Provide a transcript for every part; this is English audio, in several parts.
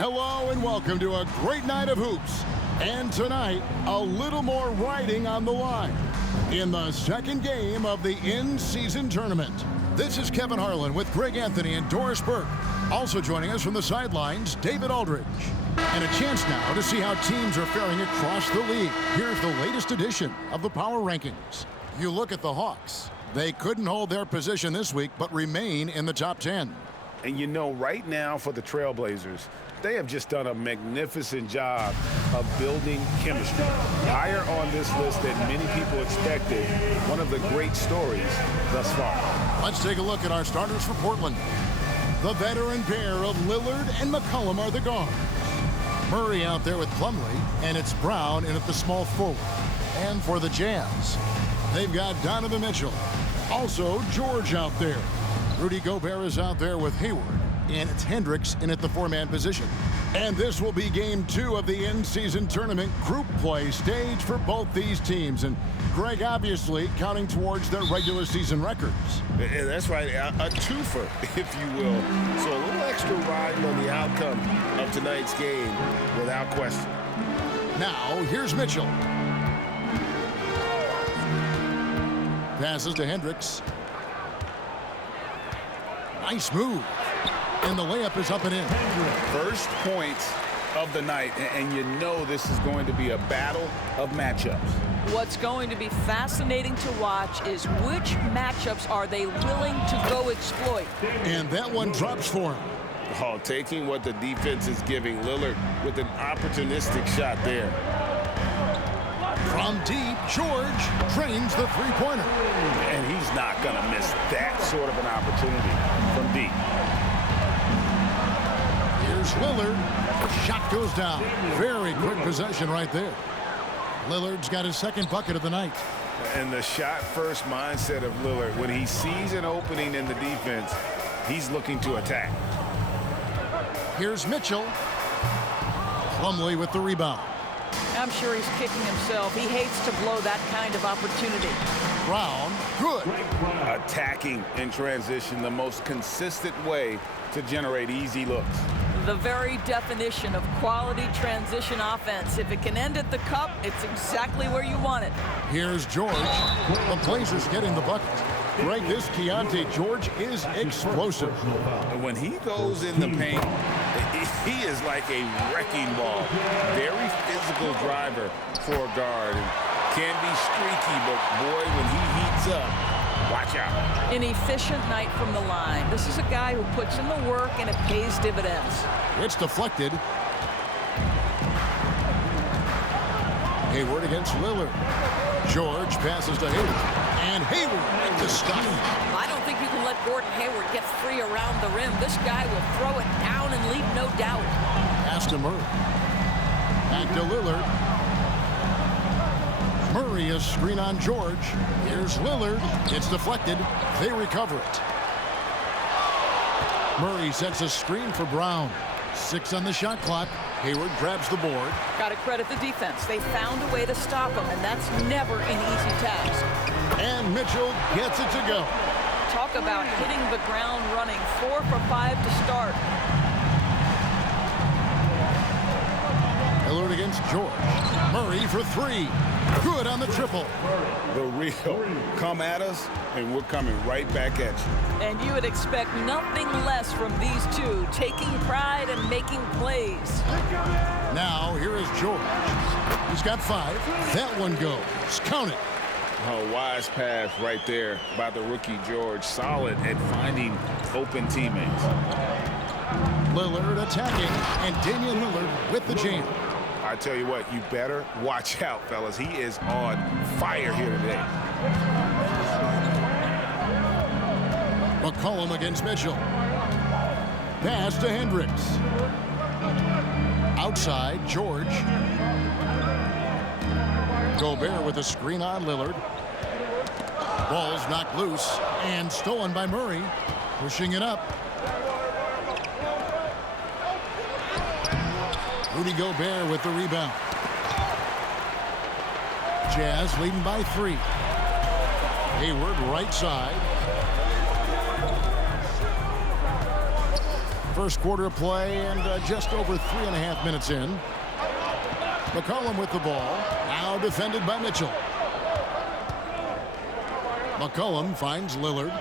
Hello and welcome to a great night of hoops. And tonight, a little more riding on the line in the second game of the in-season tournament. This is Kevin Harlan with Greg Anthony and Doris Burke. Also joining us from the sidelines, David Aldridge. And a chance now to see how teams are faring across the league. Here's the latest edition of the Power Rankings. You look at the Hawks. They couldn't hold their position this week, but remain in the top 10. And you know, right now for the Trailblazers, they have just done a magnificent job of building chemistry. Higher on this list than many people expected. One of the great stories thus far. Let's take a look at our starters for Portland. The veteran pair of Lillard and McCollum are the guards. Murray out there with Plumlee, and it's Brown in at the small forward. And for the Jazz, they've got Donovan Mitchell. Also, George out there. Rudy Gobert is out there with Hayward. And it's Hendricks in at the four-man position. And this will be game 2 of the in-season tournament group play stage for both these teams. And Greg obviously counting towards their regular season records. And that's right, a twofer, if you will. So a little extra riding on the outcome of tonight's game without question. Now, here's Mitchell. Passes to Hendricks. Nice move. And the layup is up and in. First points of the night, and you know this is going to be a battle of matchups. What's going to be fascinating to watch is which matchups are they willing to go exploit. And that one drops for him. Oh, taking what the defense is giving Lillard with an opportunistic shot there. From deep, George drains the three-pointer. And he's not going to miss that sort of an opportunity from deep. Here's Lillard. Shot goes down. Very quick possession right there. Lillard's got his second bucket of the night. And the shot-first mindset of Lillard, when he sees an opening in the defense, he's looking to attack. Here's Mitchell. Plumlee with the rebound. I'm sure he's kicking himself. He hates to blow that kind of opportunity. Brown, good. Attacking in transition, the most consistent way to generate easy looks. The very definition of quality transition offense. If it can end at the cup, it's exactly where you want it. Here's George. The Blazers getting the bucket. Greg, this Keontae George is explosive. When he goes in the paint, he is like a wrecking ball. Very physical driver for a guard. Can be streaky, but boy, when he heats up, watch out. An efficient night from the line. This is a guy who puts in the work and it pays dividends. It's deflected. Hayward against Lillard. George passes to Hayward. And Hayward with the stop. I don't think you can let Gordon Hayward get free around the rim. This guy will throw it down and leave no doubt. Pass to Murray. Back to Lillard. Murray is screen on George. Here's Lillard. It's deflected. They recover it. Murray sets a screen for Brown. 6 on the shot clock. Hayward grabs the board. Got to credit the defense. They found a way to stop him, and that's never an easy task. And Mitchell gets it to go. Talk about hitting the ground running. 4 for 5 to start. Lillard against George. Murray for 3. Good on the triple. The real come at us, and we're coming right back at you. And you would expect nothing less from these two, taking pride and making plays. Now, here is George. He's got 5. That one goes. Count it. A wise pass right there by the rookie George. Solid at finding open teammates. Lillard attacking, and Damian Lillard with the jam. I tell you what, you better watch out, fellas. He is on fire here today. McCollum against Mitchell. Pass to Hendricks. Outside, George. Gobert with a screen on Lillard. Ball's knocked loose and stolen by Murray. Pushing it up. Rudy Gobert with the rebound. Jazz leading by 3. Hayward right side. first quarter of play and just over 3.5 minutes in. McCollum with the ball. Now defended by Mitchell. McCollum finds Lillard.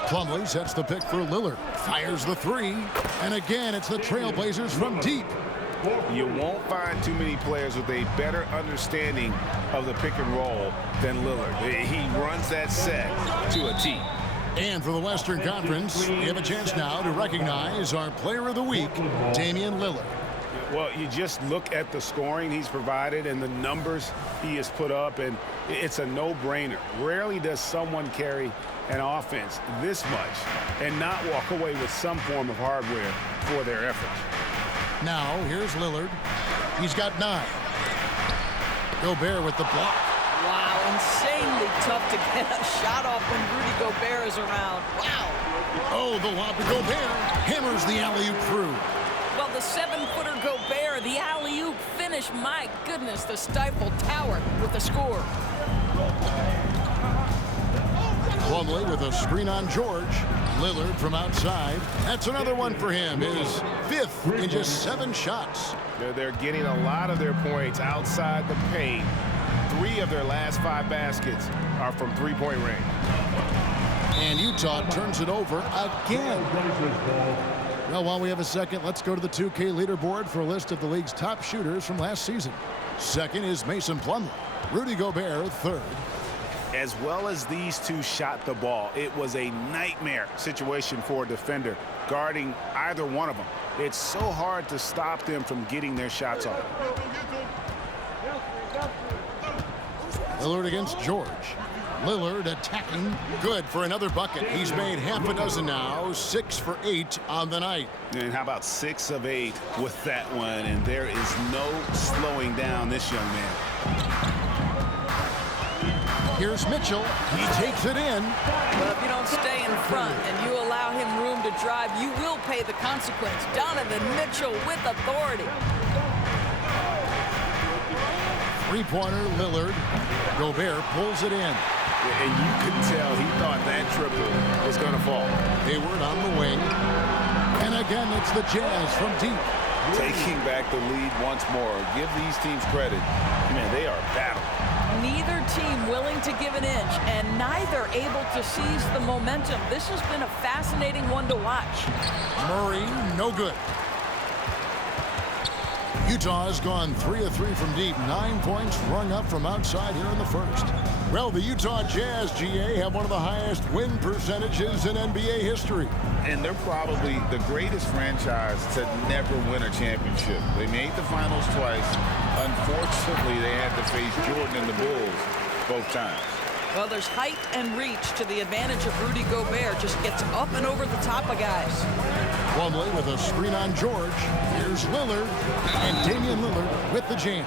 Plumlee sets the pick for Lillard. Fires the three. And again, it's the Trailblazers from deep. You won't find too many players with a better understanding of the pick and roll than Lillard. He runs that set to a T. And for the Western Conference, we have a chance now to recognize our Player of the Week, Damian Lillard. Well, you just look at the scoring he's provided and the numbers he has put up, and it's a no-brainer. Rarely does someone carry an offense this much and not walk away with some form of hardware for their efforts. Now, here's Lillard. He's got 9. Gobert with the block. Wow, insanely tough to get a shot off when Rudy Gobert is around. Wow. Oh, the lob to Gobert. Hammers the alley-oop through. Well, the 7-footer Gobert, the alley-oop finish. My goodness, the Stifle Tower with the score. Plumlee with a screen on George. Lillard from outside. That's another one for him. His 5th in just 7 shots. They're getting a lot of their points outside the paint. 3 of their last 5 baskets are from three-point range. And Utah turns it over again. Well, while we have a second, let's go to the 2K leaderboard for a list of the league's top shooters from last season. Second is Mason Plumlee. Rudy Gobert, 3rd. As well as these two shot the ball, it was a nightmare situation for a defender guarding either one of them. It's so hard to stop them from getting their shots off. Lillard against George. Lillard attacking. Good for another bucket. He's made half a dozen now. 6 for 8 on the night. And how about 6 of 8 with that one? And there is no slowing down this young man. Here's Mitchell. He takes it in. But if you don't stay in front and you allow him room to drive, you will pay the consequence. Donovan Mitchell with authority. Three-pointer, Lillard. Gobert pulls it in. And you could tell he thought that triple was going to fall. Hayward on the wing. And again, it's the Jazz from deep. Taking back the lead once more. Give these teams credit. Man, they are battling. Neither team willing to give an inch, and neither able to seize the momentum. This has been a fascinating one to watch. Murray, no good. Utah has gone 3 of 3 from deep. 9 points rung up from outside here in the first. Well, the Utah Jazz, GA, have one of the highest win percentages in NBA history. And they're probably the greatest franchise to never win a championship. They made the finals twice. Unfortunately, they had to face Jordan and the Bulls both times. Well, there's height and reach to the advantage of Rudy Gobert. Just gets up and over the top of guys. Plumlee with a screen on George. Here's Lillard. And Damian Lillard with the jam.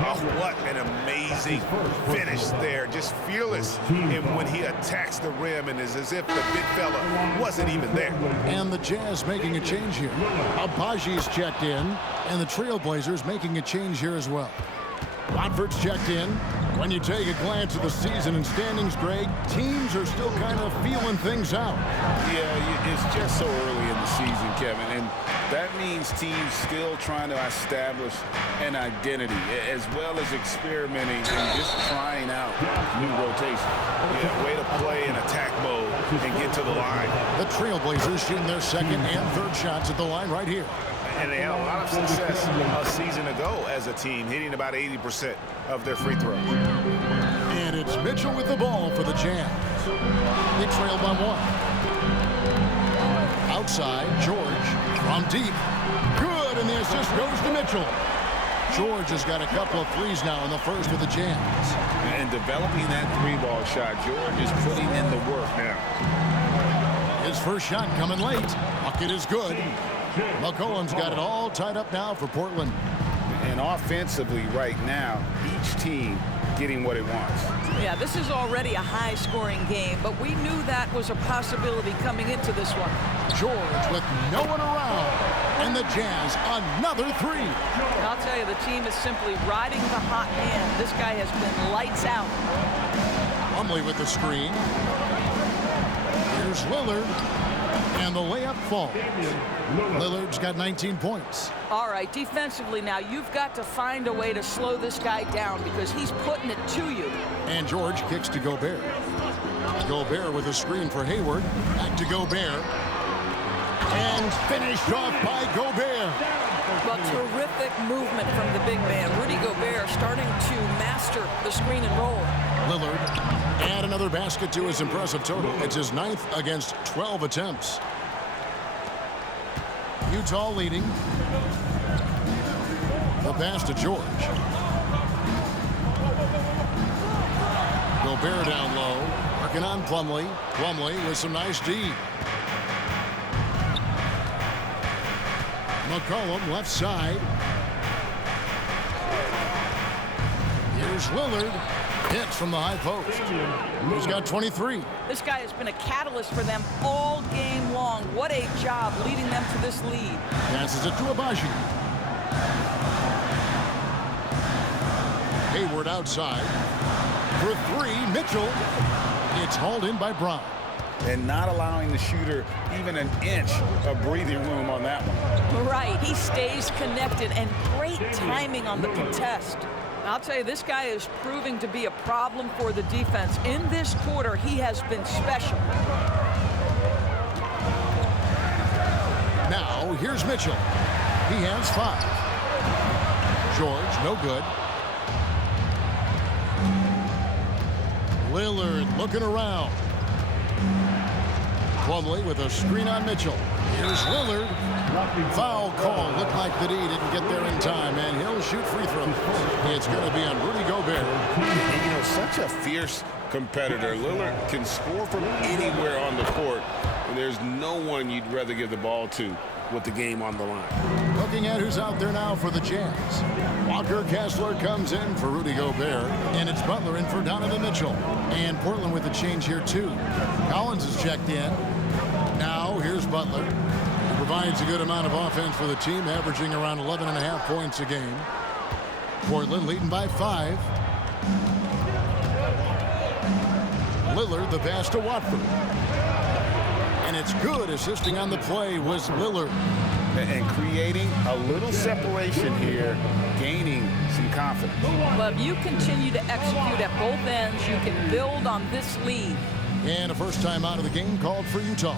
Oh, what an amazing finish there. Just fearless and when he attacks the rim, and it's as if the big fella wasn't even there. And the Jazz making a change here. Abaji's checked in. And the Trailblazers making a change here as well. Watford's checked in. When you take a glance at the season and standings, Greg, teams are still kind of feeling things out. Yeah, it's just so early in the season, Kevin, and that means teams still trying to establish an identity as well as experimenting and just trying out new rotations. Yeah, way to play in attack mode and get to the line. The Trailblazers shooting their second and third shots at the line right here. And they had a lot of success a season ago as a team, hitting about 80% of their free throws. And it's Mitchell with the ball for the Jazz. They trail by 1. Outside, George from deep. Good, and the assist goes to Mitchell. George has got a couple of threes now in the first with the Jazz. And developing that three-ball shot, George is putting in the work now. His first shot coming late. Bucket is good. McCollum's got it all tied up now for Portland. And offensively right now, each team getting what it wants. Yeah, this is already a high-scoring game, but we knew that was a possibility coming into this one. George with no one around. And the Jazz, another 3. And I'll tell you, the team is simply riding the hot hand. This guy has been lights out. Plumlee with the screen. Here's Lillard. And the layup falls. Lillard's got 19 points. All right, defensively now, you've got to find a way to slow this guy down because he's putting it to you. And George kicks to Gobert. Gobert with a screen for Hayward. Back to Gobert. And finished off by Gobert. Well, terrific movement from the big man. Rudy Gobert starting to master the screen and roll. Lillard add another basket to his impressive total. It's his 9th against 12 attempts. Utah leading. The pass to George. Gobert down low. Working on Plumlee. Plumlee with some nice D. McCollum left side. Here's Lillard. Hits from the high post. He's got 23. This guy has been a catalyst for them all game long. What a job leading them to this lead. Passes it to Abaji. Hayward outside. For three, Mitchell. It's hauled in by Brown. And not allowing the shooter even an inch of breathing room on that one. Right, he stays connected, and great timing on the contest. I'll tell you, this guy is proving to be a problem for the defense. In this quarter, he has been special. Now, here's Mitchell. He has 5. George, no good. Lillard looking around. Plumlee with a screen on Mitchell. Here's Lillard. Foul call. Looked like that he didn't get there in time, and he'll shoot free throws. It's going to be on Rudy Gobert. And, you know, such a fierce competitor. Lillard can score from anywhere on the court, and there's no one you'd rather give the ball to with the game on the line. Looking at who's out there now for the Jazz. Walker Kessler comes in for Rudy Gobert, and it's Butler in for Donovan Mitchell. And Portland with a change here, too. Collins is checked in. Now, here's Butler. He provides a good amount of offense for the team, averaging around 11.5 points a game. Portland leading by 5. Lillard, the pass to Watford. And it's good. Assisting on the play was Lillard. And creating a little separation here, gaining some confidence. But if you continue to execute at both ends, you can build on this lead. And a first time out of the game called for Utah.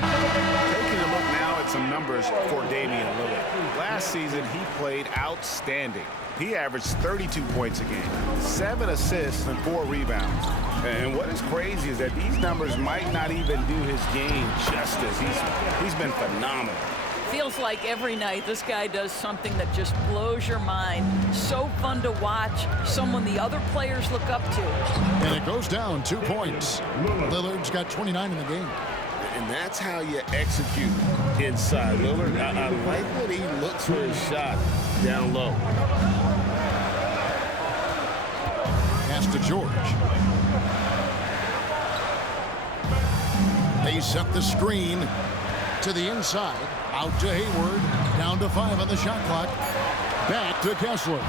Taking a look now at some numbers for Damian Lillard. Last season, he played outstanding. He averaged 32 points a game, 7 assists and 4 rebounds. And what is crazy is that these numbers might not even do his game justice. He's been phenomenal. Feels like every night this guy does something that just blows your mind. So fun to watch, someone the other players look up to. And it goes down 2 points. Lillard's got 29 in the game. And that's how you execute inside. Lillard, I like what he looks for his shot down low. Pass to George. They set the screen to the inside. Out to Hayward. Down to 5 on the shot clock. Back to Kessler.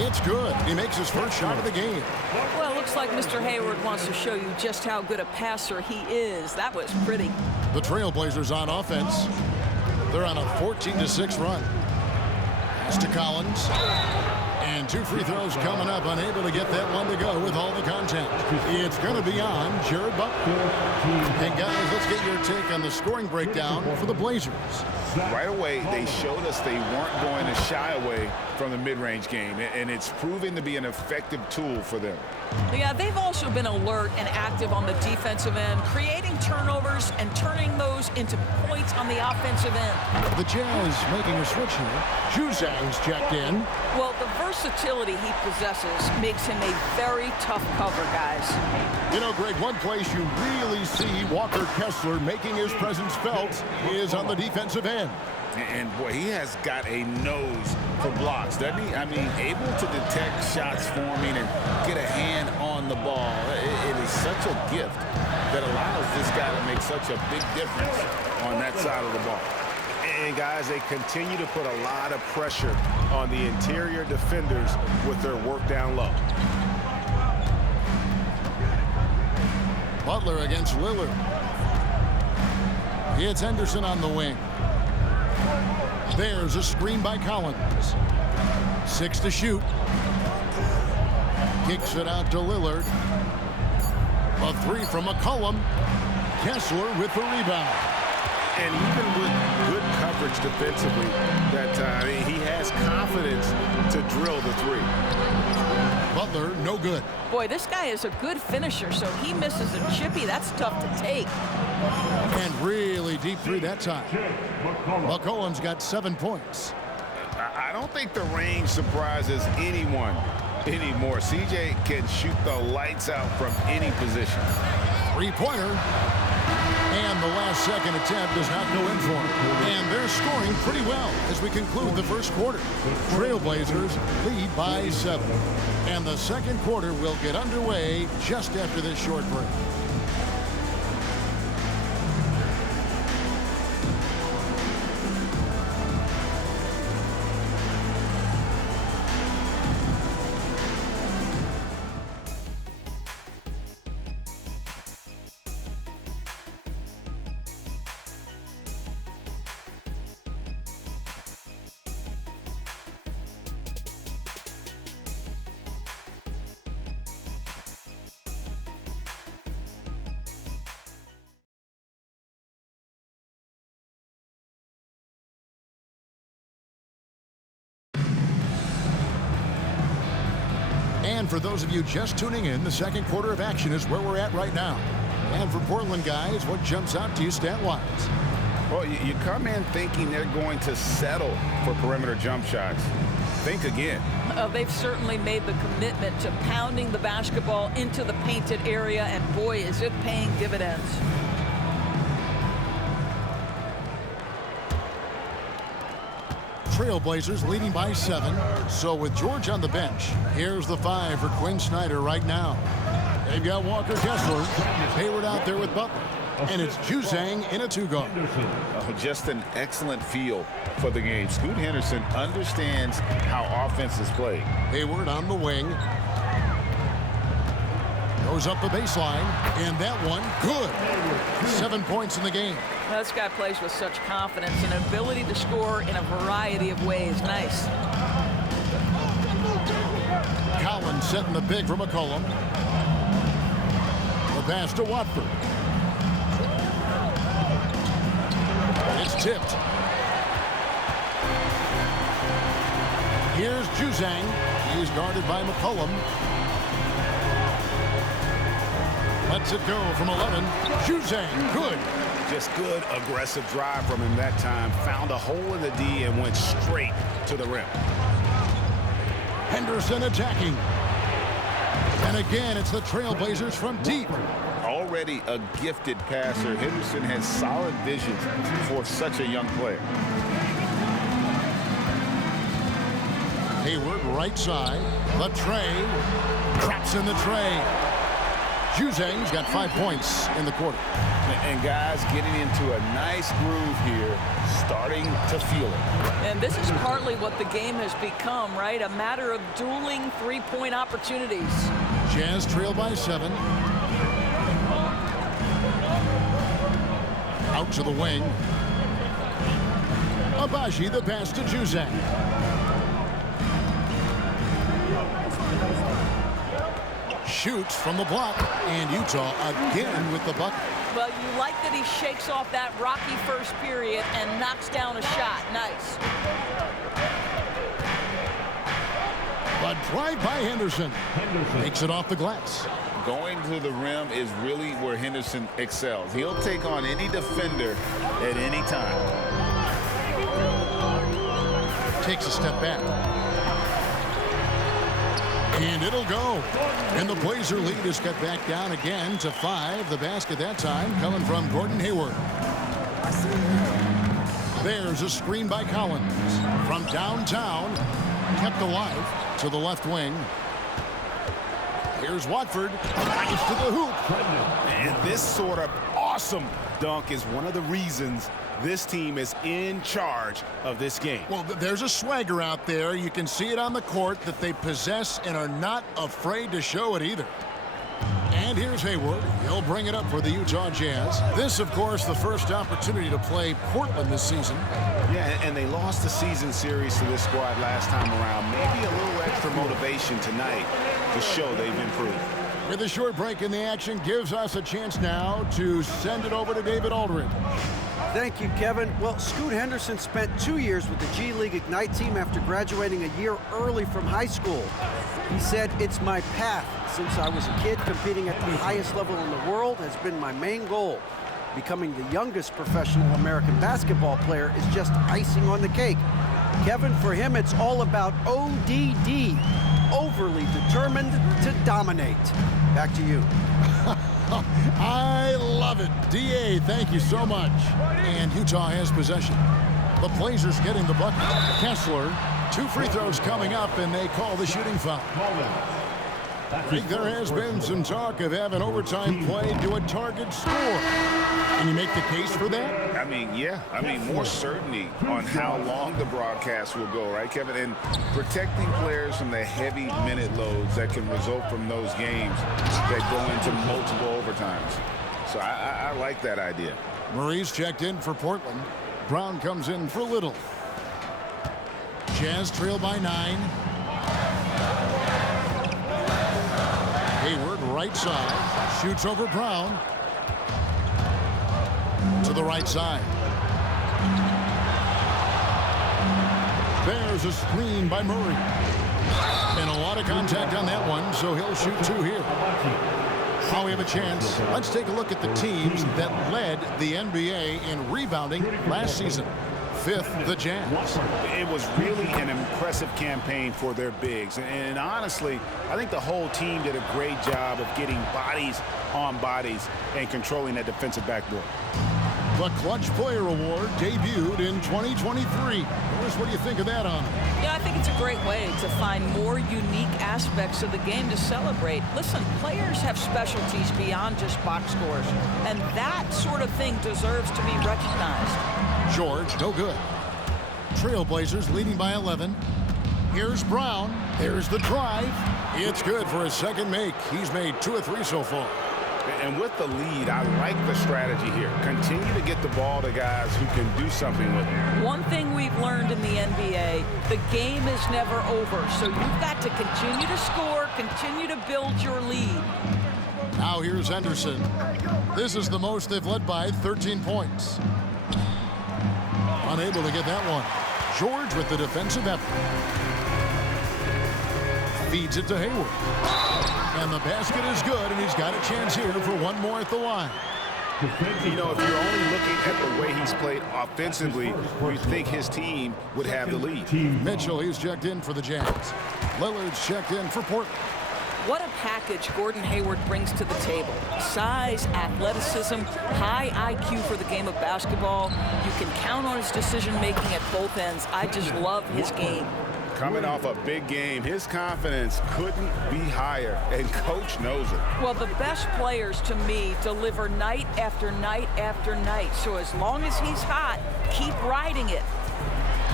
It's good. He makes his first shot of the game. Well, it looks like Mr. Hayward wants to show you just how good a passer he is. That was pretty. The Trailblazers on offense. They're on a 14-6 run. Pass to Collins. And 2 free throws coming up. Unable to get that one to go with all the contact. It's going to be on Jared Butler. And guys, let's get your take on the scoring breakdown for the Blazers. Right away, they showed us they weren't going to shy away from the mid-range game, and it's proving to be an effective tool for them. Yeah, they've also been alert and active on the defensive end, creating turnovers and turning those into points on the offensive end. The Jazz making a switch here. Juzang's checked in. Well, the versatility he possesses makes him a very tough cover, guys. You know, Greg, one place you really see Walker Kessler making his presence felt is on the defensive end. And boy, he has got a nose for blocks, doesn't he? I mean, able to detect shots forming and get a hand on the ball. It is such a gift that allows this guy to make such a big difference on that side of the ball. And guys, they continue to put a lot of pressure on the interior defenders with their work down low. Butler against Lillard. It's Henderson on the wing. There's a screen by Collins. 6 to shoot. Kicks it out to Lillard. A 3 from McCollum. Kessler with the rebound. And even with good coverage defensively that time, he has confidence to drill the 3. Butler, no good. Boy, this guy is a good finisher, so he misses a chippy. That's tough to take. And really deep through that time. McCollum's got 7 points. I don't think the range surprises anyone anymore. CJ can shoot the lights out from any position. 3-pointer. And the last second attempt does not go in for him. And they're scoring pretty well as we conclude the first quarter. Trailblazers lead by 7. And the second quarter will get underway just after this short break. And for those of you just tuning in, the second quarter of action is where we're at right now. And for Portland guys, what jumps out to you stat-wise? Well, you come in thinking they're going to settle for perimeter jump shots. Think again. They've certainly made the commitment to pounding the basketball into the painted area, and boy, is it paying dividends. Trailblazers leading by 7. So with George on the bench, here's the 5 for Quinn Snyder right now. They've got Walker Kessler, Hayward out there with Butler, and it's Juzang in a 2-guard. Oh, just an excellent feel for the game. Scoot Henderson understands how offense is played. Hayward on the wing. Goes up the baseline, and that one, good. 7 points in the game. This guy plays with such confidence and ability to score in a variety of ways. Nice. Collins setting the big for McCollum. The pass to Watford. It's tipped. Here's Juzang. He's guarded by McCollum. Lets it go from 11. Juzang, good. Just good aggressive drive from him that time. Found a hole in the D and went straight to the rim. Henderson attacking. And again, it's the Trailblazers from deep. Already a gifted passer, Henderson has solid vision for such a young player. Hayward right side. The tray. Traps in the tray. Juzang's got 5 points in the quarter. And guys getting into a nice groove here, starting to feel it. And this is partly what the game has become, right? A matter of dueling three-point opportunities. Jazz trail by 7. Out to the wing. Abaji, the pass to Juzang. Shoots from the block, and Utah again with the bucket. Well, you like that he shakes off that rocky first period and knocks down a shot. Nice. A drive by Henderson. Takes it off the glass. Going to the rim is really where Henderson excels. He'll take on any defender at any time. Takes a step back. And it'll go. And the Blazer lead is cut back down again to 5. The basket that time coming from Gordon Hayward. There's a screen by Collins. From downtown, kept alive to the left wing. Here's Watford. Nice to the hoop. And this sort of awesome dunk is one of the reasons this team is in charge of this game. Well, there's a swagger out there. You can see it on the court that they possess and are not afraid to show it either. And And here's Hayward. He'll bring it up for the Utah Jazz. This, of course, the first opportunity to play Portland this season. Yeah, and they lost the season series to this squad last time around. Maybe a little extra motivation tonight to show they've improved. With a short break in the action, gives us a chance now to send it over to David Aldridge. Thank you, Kevin. Well, Scoot Henderson spent 2 years with the G League Ignite team after graduating a year early from high school. He said, "It's my path. Since I was a kid, competing at the highest level in the world has been my main goal. Becoming the youngest professional American basketball player is just icing on the cake." Kevin, for him, it's all about ODD, overly determined to dominate. Back to you. I love it. DA, thank you so much. And Utah has possession. The Blazers getting the bucket. Kessler, 2 free throws coming up, and they call the shooting foul. I think there has been some talk of having overtime play to a target score. Can you make the case for that? I mean, yeah. I mean, more certainty on how long the broadcast will go, right, Kevin? And protecting players from the heavy minute loads that can result from those games that go into multiple overtimes. So I like that idea. Murray's checked in for Portland. Brown comes in for Little. Jazz trail by 9. Hayward, right side, shoots over Brown. To the right side. There's a screen by Murray. And a lot of contact on that one, so he'll shoot 2 here. Now we have a chance. Let's take a look at the teams that led the NBA in rebounding last season. 5th, the Jazz. It was really an impressive campaign for their bigs. And honestly, I think the whole team did a great job of getting bodies on bodies and controlling that defensive backboard. The Clutch Player Award debuted in 2023. Chris, what do you think of that honor? Yeah, I think it's a great way to find more unique aspects of the game to celebrate. Listen, players have specialties beyond just box scores, and that sort of thing deserves to be recognized. George, no good. Trailblazers leading by 11. Here's Brown. There's the drive. It's good for his second make. He's made 2 of 3 so far. And with the lead, I like the strategy here. Continue to get the ball to guys who can do something with it. One thing we've learned in the NBA, the game is never over. So you've got to continue to score, continue to build your lead. Now here's Henderson. This is the most they've led by, 13 points. Unable to get that one. George with the defensive effort. Feeds it to Hayward. And the basket is good, and he's got a chance here for one more at the line. You know, if you're only looking at the way he's played offensively, you think his team would have the lead. Mitchell, he's checked in for the Jazz. Lillard's checked in for Portland. What a package Gordon Hayward brings to the table. Size, athleticism, high IQ for the game of basketball. You can count on his decision-making at both ends. I just love his game. Coming off a big game, his confidence couldn't be higher, and Coach knows it. Well, the best players, to me, deliver night after night after night. So as long as he's hot, keep riding it.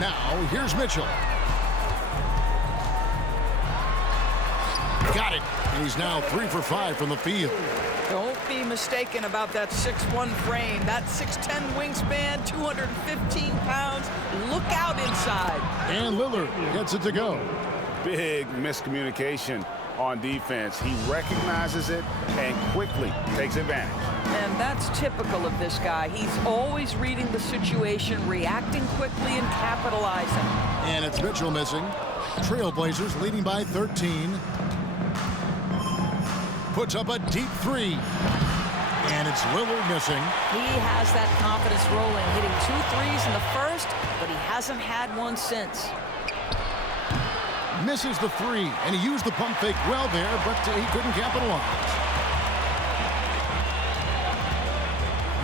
Now, here's Mitchell. Got it. And he's now 3 for 5 from the field. Don't be mistaken about that 6'1" frame. That 6'10" wingspan, 215 pounds. Look out inside. And Lillard gets it to go. Big miscommunication on defense. He recognizes it and quickly takes advantage. And that's typical of this guy. He's always reading the situation, reacting quickly, and capitalizing. And it's Mitchell missing. Trailblazers leading by 13. Puts up a deep 3. And it's Lillard missing. He has that confidence rolling, hitting 2 threes in the first, but he hasn't had one since. Misses the 3, and he used the pump fake well there, but he couldn't capitalize.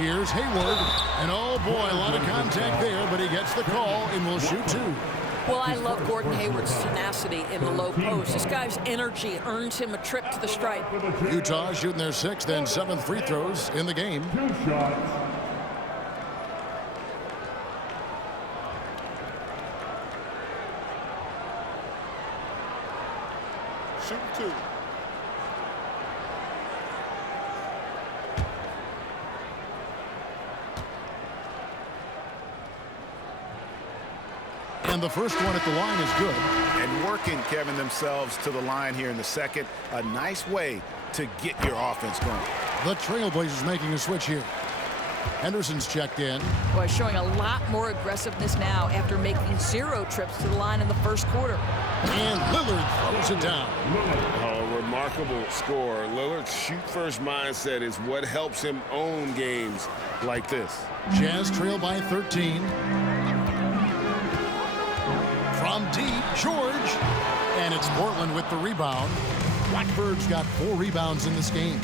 Here's Hayward, and oh boy, a lot of contact there, but he gets the call and will shoot 2. Well, I love Gordon Hayward's tenacity in the low post. This guy's energy earns him a trip to the stripe. Utah shooting their 6th and 7th free throws in the game. 2 shots. Shoot 2. And the first one at the line is good. And working, Kevin, themselves to the line here in the second. A nice way to get your offense going. The Trailblazers making a switch here. Henderson's checked in. Boy, showing a lot more aggressiveness now after making 0 trips to the line in the first quarter. And Lillard throws it down. Oh, remarkable score. Lillard's shoot-first mindset is what helps him own games like this. Jazz trail by 13. From deep, George. And it's Portland with the rebound. Blackbird's got 4 rebounds in this game.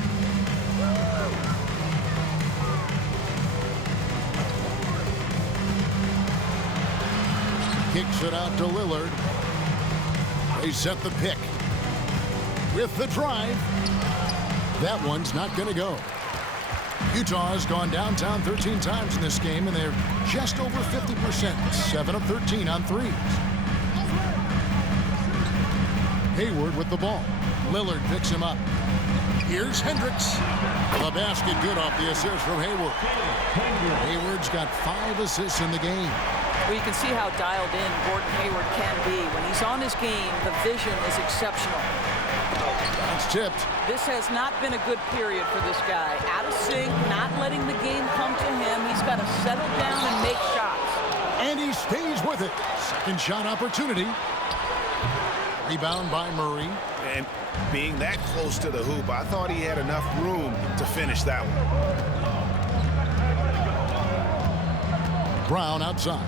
Kicks it out to Lillard. They set the pick. With the drive. That one's not going to go. Utah has gone downtown 13 times in this game, and they're just over 50%. 7 of 13 on threes. Hayward with the ball. Lillard picks him up. Here's Hendricks. The basket good off the assist from Hayward. Hayward's got 5 assists in the game. Well, you can see how dialed in Gordon Hayward can be. When he's on his game, the vision is exceptional. That's tipped. This has not been a good period for this guy. Out of sync, not letting the game come to him. He's got to settle down and make shots. And he stays with it. Second shot opportunity. Rebound by Murray. And being that close to the hoop, I thought he had enough room to finish that one. Brown outside.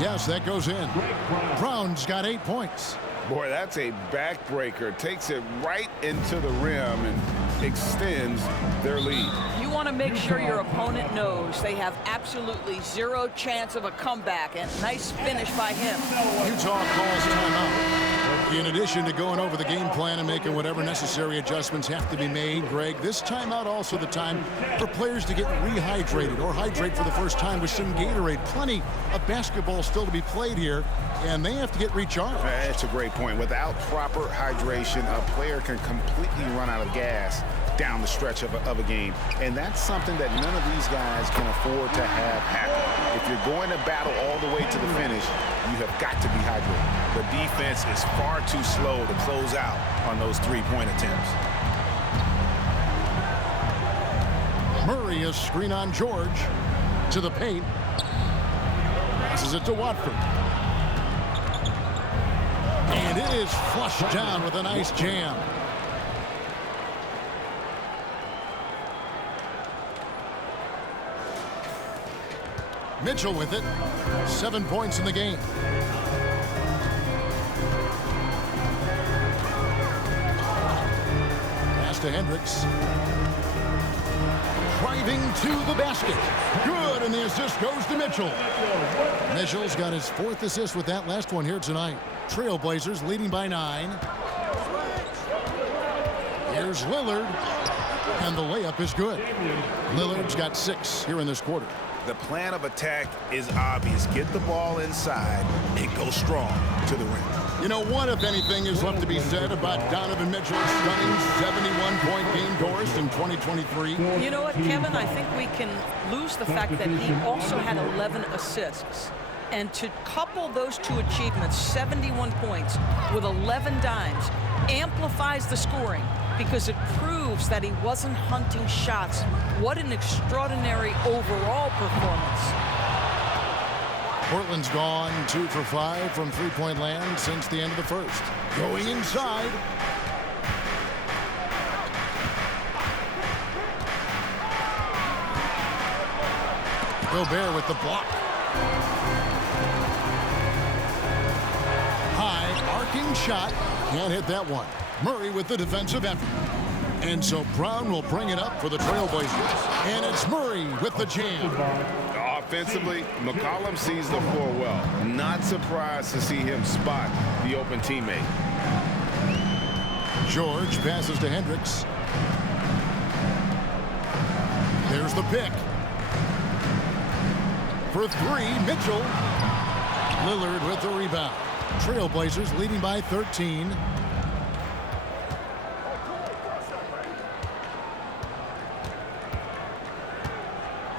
Yes, that goes in. Brown's got 8 points. Boy, that's a backbreaker. Takes it right into the rim and extends their lead. You want to make sure your opponent knows they have absolutely 0 chance of a comeback, and nice finish by him. Utah calls timeout. In addition to going over the game plan and making whatever necessary adjustments have to be made, Greg, this timeout also the time for players to get rehydrated or hydrate for the first time with some Gatorade. Plenty of basketball still to be played here, and they have to get recharged. That's a great point. Without proper hydration, a player can completely run out of gas down the stretch of a game. And that's something that none of these guys can afford to have happen. If you're going to battle all the way to the finish, you have got to be hydrated. The defense is far too slow to close out on those 3-point attempts. Murray is screen on George. To the paint. Passes it to Watford. And it is flushed down with a nice jam. Mitchell with it. 7 points in the game. Pass to Hendricks. Driving to the basket. Good, and the assist goes to Mitchell. Mitchell's got his 4th assist with that last one here tonight. Trailblazers leading by 9. Here's Lillard. And the layup is good. Lillard's got 6 here in this quarter. The plan of attack is obvious. Get the ball inside and go strong to the rim. You know, what, if anything, is left to be said about Donovan Mitchell's stunning 71-point game chorus in 2023? You know what, Kevin? I think we can lose the fact that he also had 11 assists. And to couple those 2 achievements, 71 points with 11 dimes, amplifies the scoring because it proves that he wasn't hunting shots. What an extraordinary overall performance. Portland's gone 2 for 5 from three-point land since the end of the first. Going inside. Gobert with the block. High arcing shot. Can't hit that one. Murray with the defensive effort. And so Brown will bring it up for the Trailblazers. And it's Murray with the jam. Offensively, McCollum sees the floor well. Not surprised to see him spot the open teammate. George passes to Hendricks. There's the pick. For 3, Mitchell. Lillard with the rebound. Trailblazers leading by 13.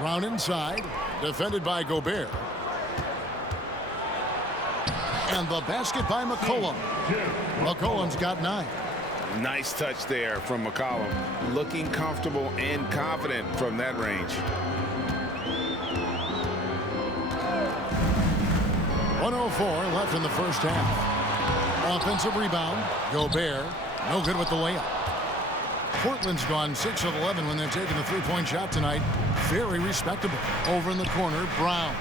Brown inside, defended by Gobert. And the basket by McCollum. McCollum's got 9. Nice touch there from McCollum. Looking comfortable and confident from that range. 104 left in the first half. Offensive rebound. Gobert. No good with the layup. Portland's gone 6 of 11 when they're taking the three-point shot tonight. Very respectable. Over in the corner, Brown.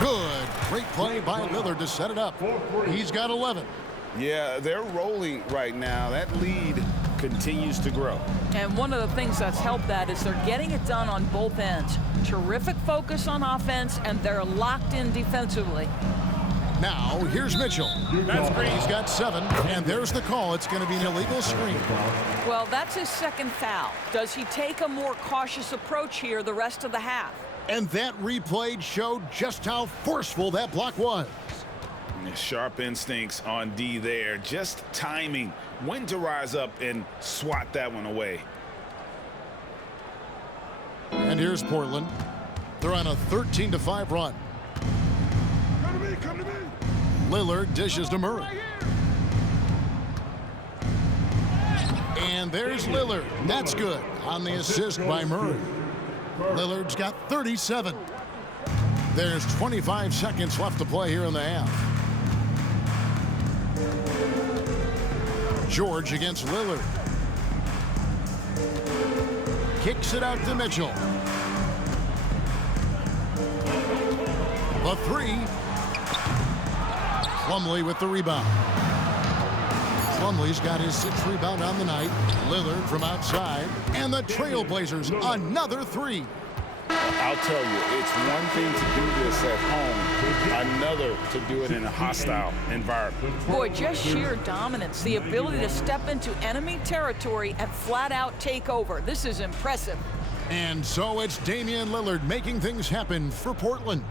Good. Great play by Lillard to set it up. He's got 11. Yeah, they're rolling right now. That lead continues to grow. And one of the things that's helped that is they're getting it done on both ends. Terrific focus on offense, and they're locked in defensively. Now, here's Mitchell. That's great. He's got 7, and there's the call. It's going to be an illegal screen. Well, that's his second foul. Does he take a more cautious approach here the rest of the half? And that replay showed just how forceful that block was. Sharp instincts on D there. Just timing when to rise up and swat that one away. And here's Portland. They're on a 13-5 run. Come to me. Lillard dishes to Murray. And there's Lillard. That's good on the assist by Murray. Lillard's got 37. There's 25 seconds left to play here in the half. George against Lillard. Kicks it out to Mitchell. The 3. Plumlee with the rebound. Plumlee's got his 6th rebound on the night. Lillard from outside. And the Trailblazers, another 3. I'll tell you, it's one thing to do this at home, another to do it in a hostile environment. Boy, just sheer dominance, the ability to step into enemy territory and flat out take over. This is impressive. And so it's Damian Lillard making things happen for Portland.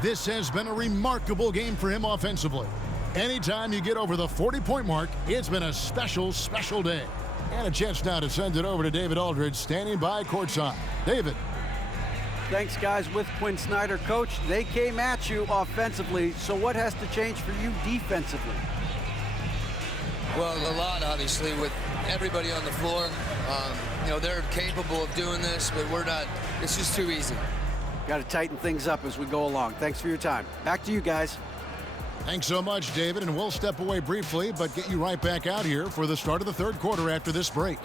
This has been a remarkable game for him offensively. Anytime you get over the 40-point mark, it's been a special, special day. And a chance now to send it over to David Aldridge, standing by courtside. David. Thanks, guys. With Quinn Snyder, Coach, they came at you offensively. So what has to change for you defensively? Well, a lot, obviously, with everybody on the floor. You know, they're capable of doing this, but we're not. It's just too easy. Got to tighten things up as we go along. Thanks for your time. Back to you guys. Thanks so much, David, and we'll step away briefly, but get you right back out here for the start of the third quarter after this break.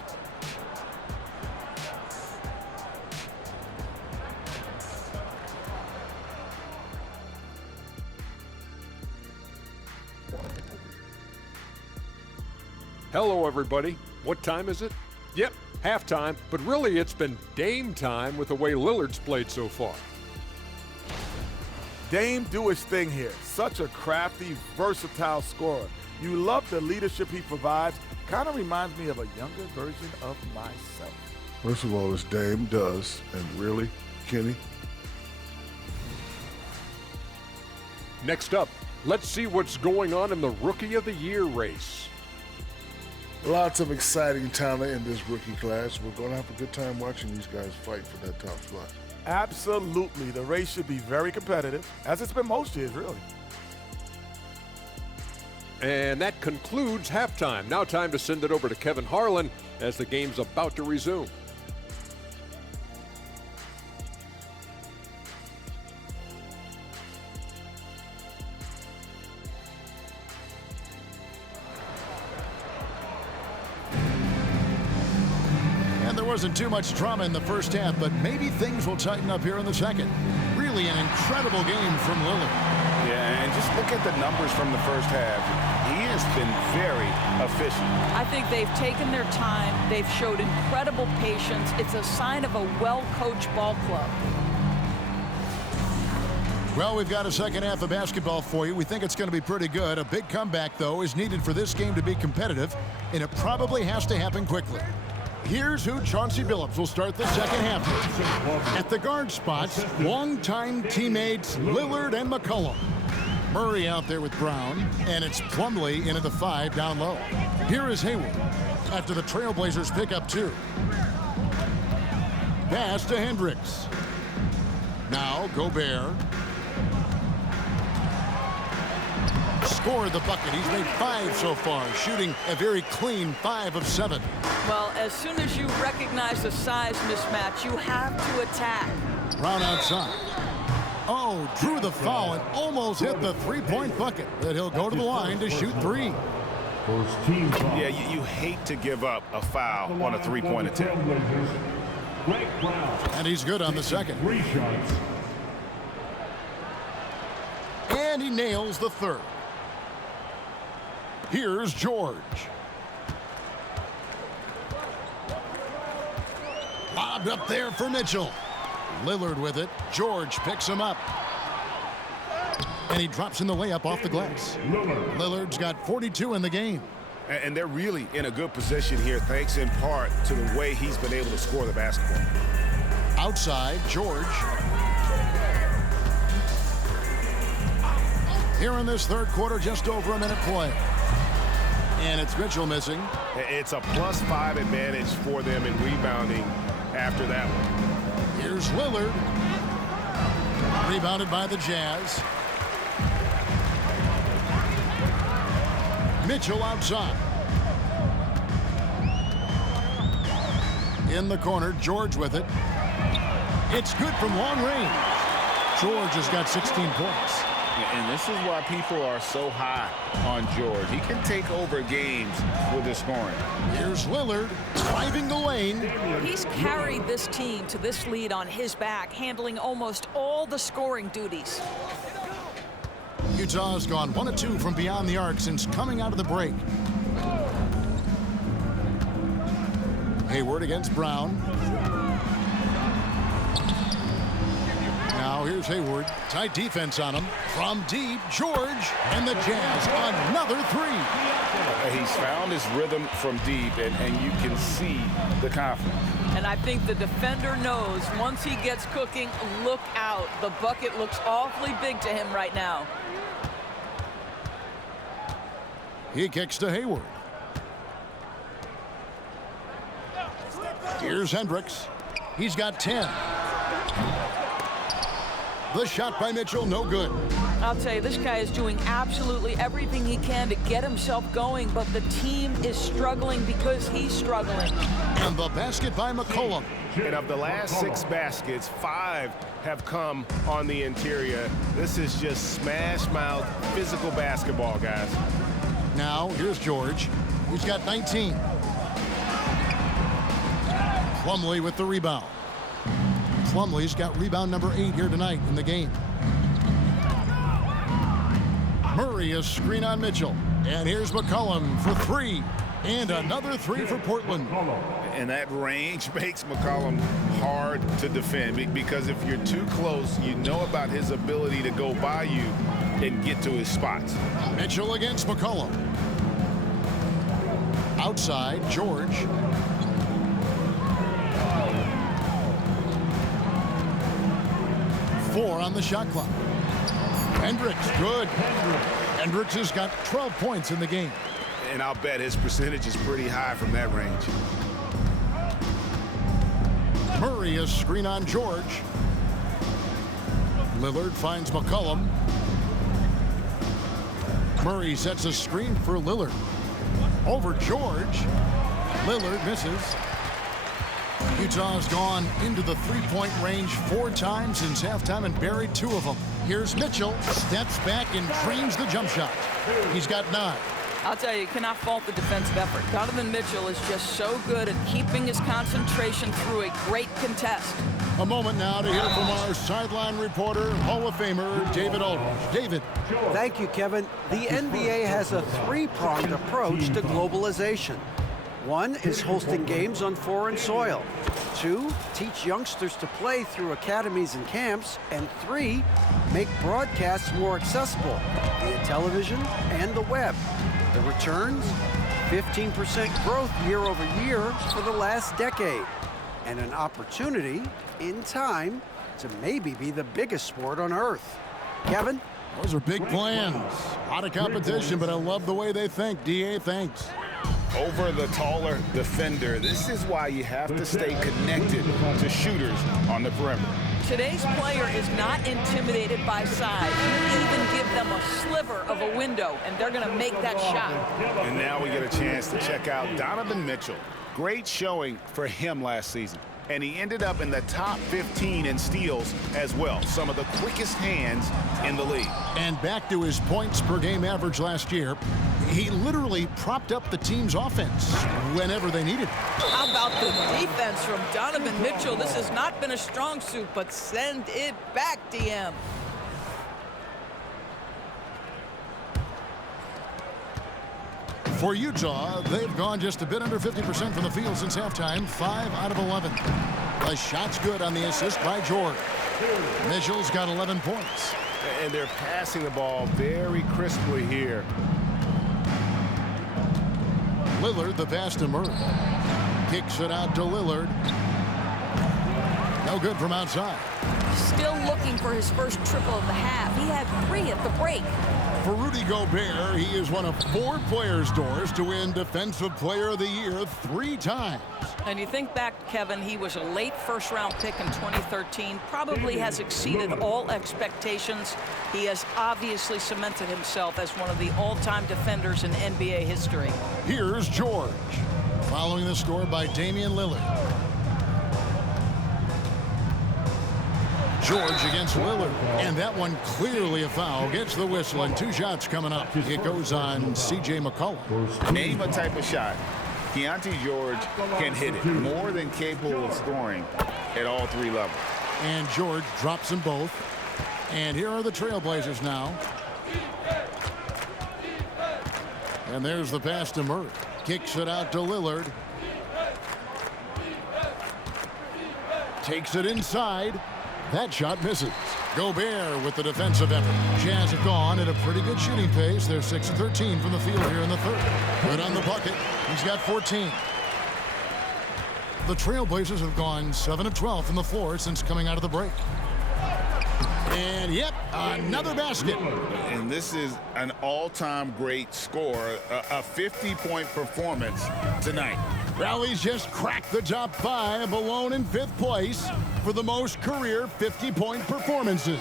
Hello, everybody. What time is it? Yep, halftime, but really it's been Dame time with the way Lillard's played so far. Dame do his thing here. Such a crafty, versatile scorer. You love the leadership he provides. Kind of reminds me of a younger version of myself. First of all, this Dame does, and really, Kenny? Next up, let's see what's going on in the Rookie of the Year race. Lots of exciting talent in this rookie class. We're going to have a good time watching these guys fight for that top spot. Absolutely. The race should be very competitive, as it's been most years, really. And that concludes halftime. Now time to send it over to Kevin Harlan as the game's about to resume. Wasn't too much drama in the first half, but maybe things will tighten up here in the second. Really an incredible game from Lillard. Yeah, and just look at the numbers from the first half. He has been very efficient. I think they've taken their time. They've showed incredible patience. It's a sign of a well-coached ball club. Well, we've got a second half of basketball for you. We think it's going to be pretty good. A big comeback, though, is needed for this game to be competitive, and it probably has to happen quickly. Here's who Chauncey Billups will start the second half with. At the guard spots, longtime teammates Lillard and McCollum. Murray out there with Brown, and it's Plumlee in at the 5 down low. Here is Hayward after the Trailblazers pick up 2. Pass to Hendricks. Now Gobert. Scored the bucket. He's made 5 so far, shooting a very clean 5 of 7. Well, as soon as you recognize the size mismatch, you have to attack. Brown outside. Oh, drew the foul and almost hit the three-point bucket. But he'll go to the line to shoot 3. Yeah, you hate to give up a foul on a three-point attempt. And he's good on the second. And he nails the third. Here's George. Lobbed up there for Mitchell. Lillard with it. George picks him up. And he drops in the layup off the glass. Lillard's got 42 in the game. And they're really in a good position here, thanks in part to the way he's been able to score the basketball. Outside, George. Here in this third quarter, just over a minute play. And it's Mitchell missing. It's a +5 advantage for them in rebounding after that one. Here's Lillard. Rebounded by the Jazz. Mitchell outside. In the corner, George with it. It's good from long range. George has got 16 points. And this is why people are so high on George. He can take over games with his scoring. Here's Lillard driving the lane. He's carried this team to this lead on his back, handling almost all the scoring duties. Utah's gone 1 of 2 from beyond the arc since coming out of the break. Hayward against Brown. Now here's Hayward. Tight defense on him. From deep, George. And the Jazz another 3. He's found his rhythm from deep, and you can see the confidence. And I think the defender knows once he gets cooking, look out. The bucket looks awfully big to him right now. He kicks to Hayward. Here's Hendricks. He's got 10. The shot by Mitchell, no good. I'll tell you, this guy is doing absolutely everything he can to get himself going, but the team is struggling because he's struggling. And the basket by McCollum. And of the last 6 baskets, 5 have come on the interior. This is just smash-mouth physical basketball, guys. Now, here's George, who's got 19. Plumlee with the rebound. Plumlee's got rebound number 8 here tonight in the game. Murray a screen on Mitchell. And here's McCollum for 3. And another 3 for Portland. And that range makes McCollum hard to defend because if you're too close, you know about his ability to go by you and get to his spots. Mitchell against McCollum. Outside, George. Four on the shot clock. Hendricks, good. Hendricks has got 12 points in the game. And I'll bet his percentage is pretty high from that range. Murray a screen on George. Lillard finds McCollum. Murray sets a screen for Lillard. Over George. Lillard misses. Utah's gone into the three-point range 4 times since halftime and buried 2 of them. Here's Mitchell. Steps back and drains the jump shot. He's got 9. I'll tell you cannot fault the defensive effort. Donovan Mitchell is just so good at keeping his concentration through a great contest. A moment now to hear from our sideline reporter, Hall of Famer David Aldridge. David. Thank you, Kevin. The NBA has a 3-pronged approach to globalization. 1 is hosting games on foreign soil. 2, teach youngsters to play through academies and camps. And 3, make broadcasts more accessible via television and the web. The returns? 15% growth year over year for the last decade. And an opportunity, in time, to maybe be the biggest sport on earth. Kevin? Those are big plans. A lot of competition, but I love the way they think. DA, thanks. Over the taller defender. This is why you have to stay connected to shooters on the perimeter. Today's player is not intimidated by size. You even give them a sliver of a window, and they're going to make that shot. And now we get a chance to check out Donovan Mitchell. Great showing for him last season. And he ended up in the top 15 in steals as well. Some of the quickest hands in the league. And back to his points per game average last year, he literally propped up the team's offense whenever they needed it. How about the defense from Donovan Mitchell? This has not been a strong suit, but send it back, DM. For Utah, they've gone just a bit under 50% from the field since halftime, 5 out of 11. The shot's good on the assist by George. Mitchell's got 11 points. And they're passing the ball very crisply here. Lillard, the pass to Murray. Kicks it out to Lillard. No good from outside. Still looking for his first triple of the half. He had 3 at the break. For Rudy Gobert, he is one of 4 players, Doris, to win Defensive Player of the Year 3 times. And you think back, Kevin, he was a late first-round pick in 2013, probably has exceeded all expectations. He has obviously cemented himself as one of the all-time defenders in NBA history. Here's George, following the score by Damian Lillard. George against Lillard, and that one clearly a foul. Gets the whistle, and 2 shots coming up. It goes on C.J. McCollum. Name a type of shot. Keontae George can hit it. More than capable of scoring at all 3 levels. And George drops them both. And here are the Trailblazers now. And there's the pass to Murray. Kicks it out to Lillard. Takes it inside. That shot misses. Gobert with the defensive effort. Jazz have gone at a pretty good shooting pace. They're 6 of 13 from the field here in the third. Good on the bucket. He's got 14. The Trailblazers have gone 7 of 12 from the floor since coming out of the break. And yep, another basket. And this is an all-time great score, a 50-point performance tonight. Rally's just cracked the top 5, alone in 5th place for the most career 50-point performances.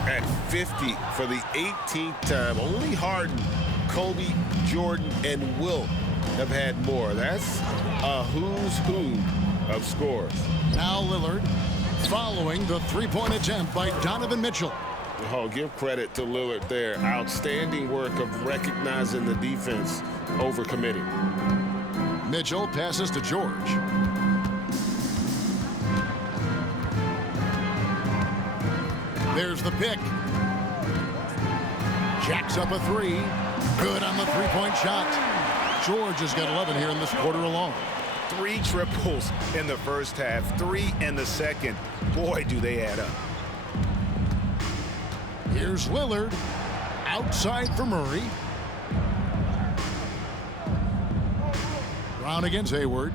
At 50 for the 18th time. Only Harden, Kobe, Jordan, and Wilt have had more. That's a who's who of scores. Now Lillard following the 3-point attempt by Donovan Mitchell. Oh, give credit to Lillard there. Outstanding work of recognizing the defense over committing. Mitchell passes to George. There's the pick. Jacks up a 3. Good on the 3-point shot. George has got 11 here in this quarter alone. 3 triples in the first half, 3 in the second. Boy, do they add up. Here's Lillard. Outside for Murray. Brown against Hayward.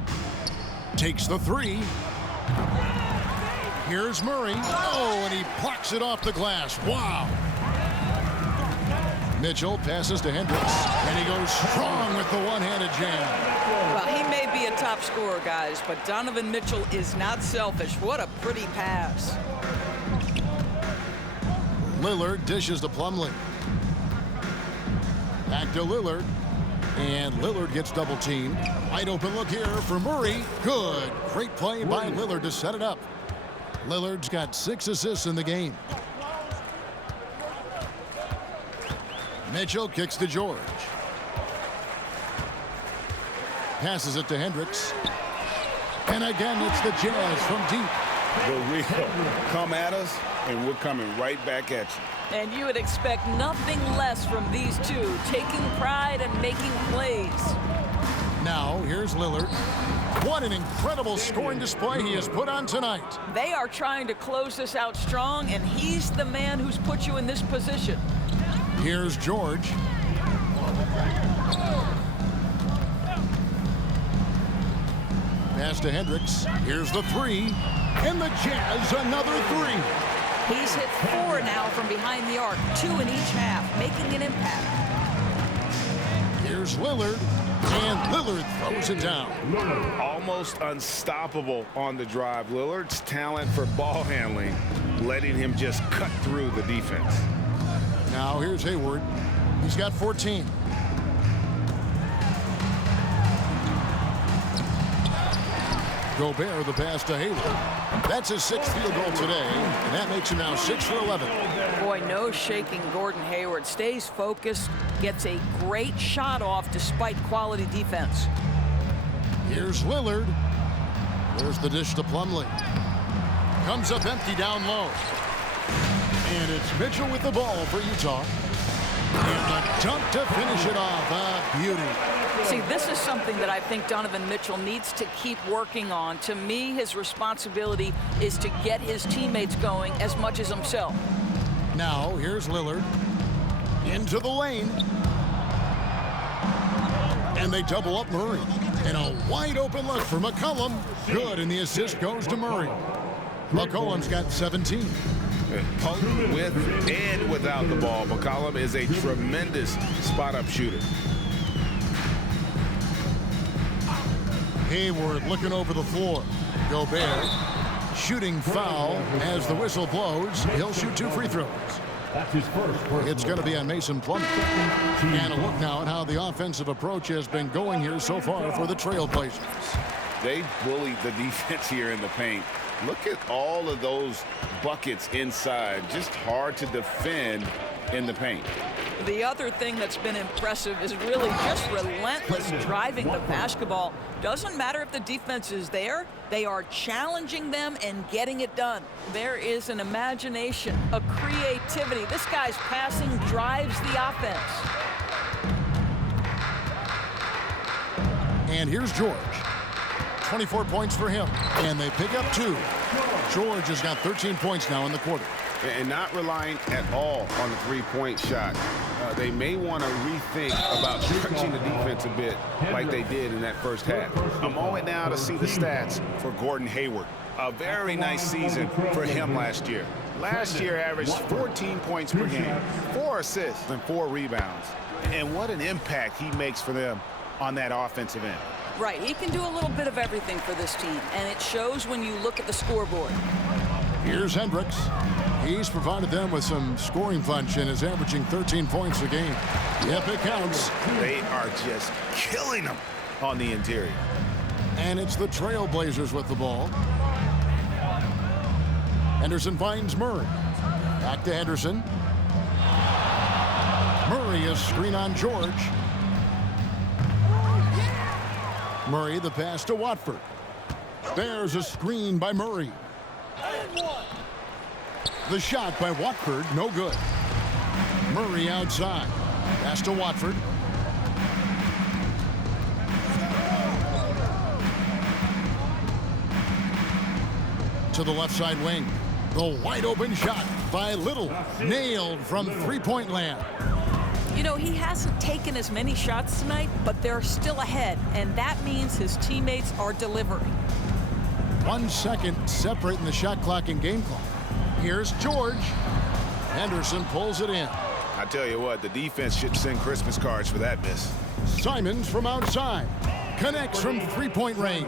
Takes the 3. Here's Murray. Oh, and he plucks it off the glass. Wow. Mitchell passes to Hendricks, and he goes strong with the one-handed jam. Well, he may be a top scorer, guys, but Donovan Mitchell is not selfish. What a pretty pass. Lillard dishes to Plumlee. Back to Lillard. And Lillard gets double teamed. Wide open look here for Murray. Good. Great play by Lillard to set it up. Lillard's got 6 assists in the game. Mitchell kicks to George. Passes it to Hendricks. And again, it's the Jazz from deep. The real come at us, and we're coming right back at you. And you would expect nothing less from these two, taking pride and making plays. Now, here's Lillard. What an incredible scoring display he has put on tonight. They are trying to close this out strong, and he's the man who's put you in this position. Here's George. Pass to Hendricks. Here's the 3. And the Jazz, another 3. He's hit 4 now from behind the arc, 2 in each half, making an impact. Here's Lillard, and Lillard throws it down. Almost unstoppable on the drive. Lillard's talent for ball handling letting him just cut through the defense. Now here's Hayward. He's got 14. Gobert, the pass to Hayward. That's his 6th field goal today, and that makes him now 6 for 11. Boy, no shaking Gordon Hayward. Stays focused, gets a great shot off despite quality defense. Here's Lillard. There's the dish to Plumlee. Comes up empty down low. And it's Mitchell with the ball for Utah. And the dunk to finish it off. A beauty. See, this is something that I think Donovan Mitchell needs to keep working on. To me, his responsibility is to get his teammates going as much as himself. Now, here's Lillard. Into the lane. And they double up Murray. And a wide open look for McCollum. Good, and the assist goes to Murray. McCollum's got 17. Potent with and without the ball, McCollum is a tremendous spot-up shooter. Hayward looking over the floor. Gobert shooting foul as the whistle blows. He'll shoot 2 free throws. It's going to be on Mason Plumlee. And a look now at how the offensive approach has been going here so far for the Trailblazers. They bullied the defense here in the paint. Look at all of those buckets inside. Just hard to defend in the paint. The other thing that's been impressive is really just relentless driving the basketball. Doesn't matter if the defense is there, they are challenging them and getting it done. There is an imagination, a creativity. This guy's passing drives the offense. And here's George. 24 points for him, and they pick up 2. George has got 13 points now in the quarter. And not relying at all on the three-point shot. They may want to rethink about stretching the defense a bit like they did in that first half. A moment now to see the stats for Gordon Hayward. A very nice season for him last year. Last year averaged 14 points per game, 4 assists and 4 rebounds. And what an impact he makes for them on that offensive end. Right, he can do a little bit of everything for this team, and it shows when you look at the scoreboard. Here's Hendricks. He's provided them with some scoring punch and is averaging 13 points a game. Yep, it counts. They are just killing them on the interior. And it's the Trailblazers with the ball. Henderson finds Murray. Back to Henderson. Murray is screen on George. Murray the pass to Watford. There's a screen by Murray. The shot by Watford, no good. Murray outside. Pass to Watford. To the left side wing. The wide open shot by Little. Nailed from three-point land. You know, he hasn't taken as many shots tonight, but they're still ahead, and that means his teammates are delivering. 1 second separating the shot clock and game clock. Here's George. Henderson pulls it in. I tell you what, the defense should send Christmas cards for that miss. Simons from outside. Connects from three-point range.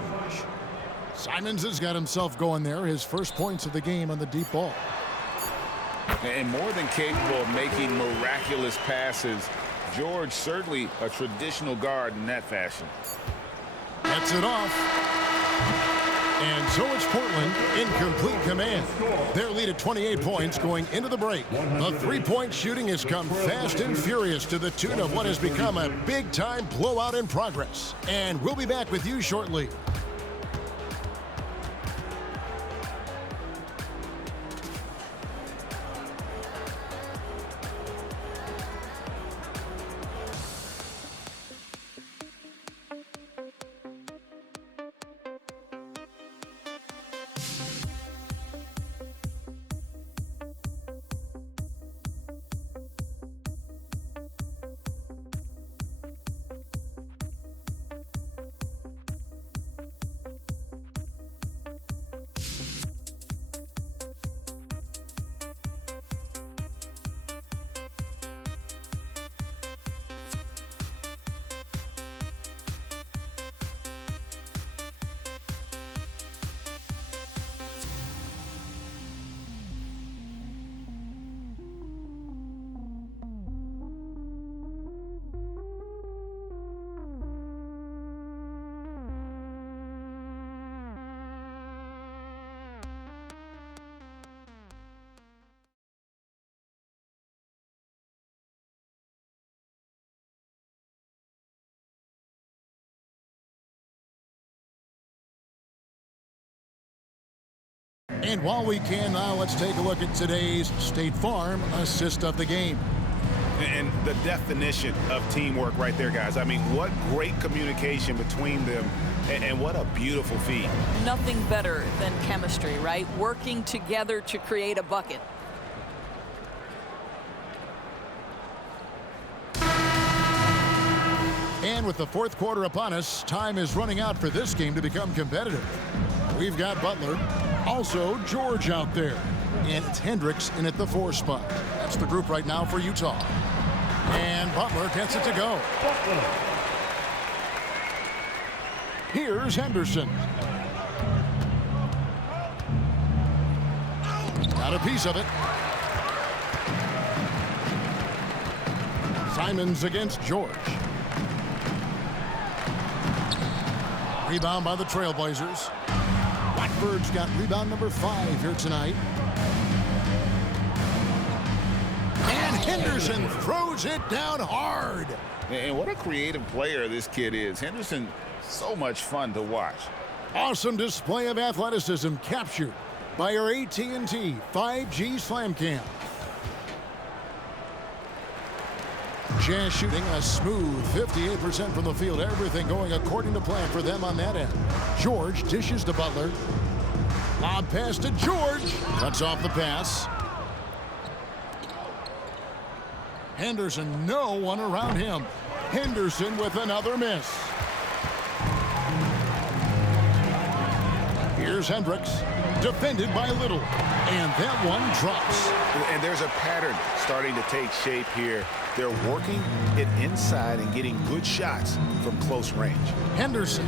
Simons has got himself going there. His first points of the game on the deep ball. And more than capable of making miraculous passes, George certainly a traditional guard in that fashion. Gets it off. And so it's Portland in complete command. Their lead at 28 points going into the break. The three-point shooting has come fast and furious to the tune of what has become a big-time blowout in progress. And we'll be back with you shortly. And while we can now, let's take a look at today's State Farm assist of the game. And the definition of teamwork right there, guys. I mean, what great communication between them, and what a beautiful feed. Nothing better than chemistry, right? Working together to create a bucket. And with the fourth quarter upon us, time is running out for this game to become competitive. We've got Butler, also George out there, and it's Hendricks in at the 4 spot. That's the group right now for Utah. And Butler gets it to go. Here's Henderson. Got a piece of it. Simons against George. Rebound by the Trailblazers. Blackbird's got rebound number 5 here tonight. And Henderson throws it down hard. And what a creative player this kid is. Henderson, so much fun to watch. Awesome display of athleticism captured by our AT&T 5G Slam Cam. Jazz shooting a smooth 58% from the field. Everything going according to plan for them on that end. George dishes to Butler. Lob pass to George. Cuts off the pass. Henderson, no one around him. Henderson with another miss. Here's Hendricks, defended by Little, and that one drops. And there's a pattern starting to take shape here. They're working it inside and getting good shots from close range. Henderson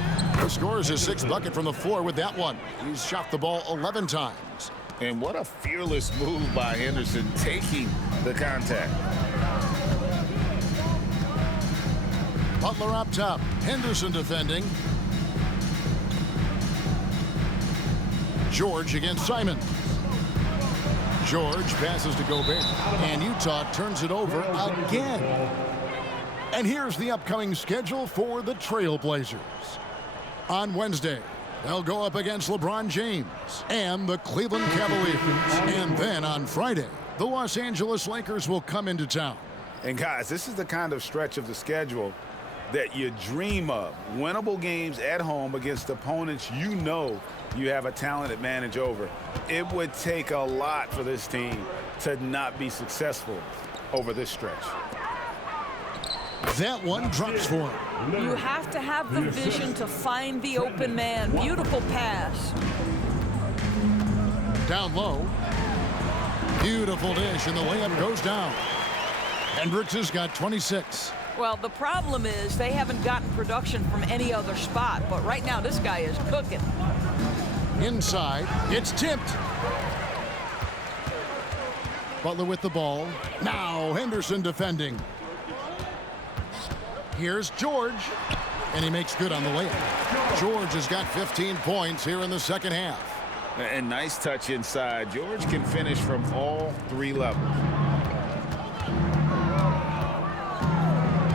scores his 6th bucket from the floor with that one. He's shot the ball 11 times. And what a fearless move by Henderson, taking the contact. Butler up top. Henderson defending. George against Simon. George passes to Gobert. And Utah turns it over again. And here's the upcoming schedule for the Trailblazers. On Wednesday, they'll go up against LeBron James and the Cleveland Cavaliers. And then on Friday, the Los Angeles Lakers will come into town. And guys, this is the kind of stretch of the schedule that you dream of. Winnable games at home against opponents you know you have a talent advantage over. It would take a lot for this team to not be successful over this stretch. That one drops for him. You have to have the vision to find the open man. Beautiful pass. Down low. Beautiful dish, and the layup goes down. Hendricks has got 26. Well, the problem is they haven't gotten production from any other spot, but right now this guy is cooking. Inside, it's tipped. Butler with the ball. Now Henderson defending. Here's George, and he makes good on the layup. George has got 15 points here in the second half. And nice touch inside. George can finish from all 3 levels.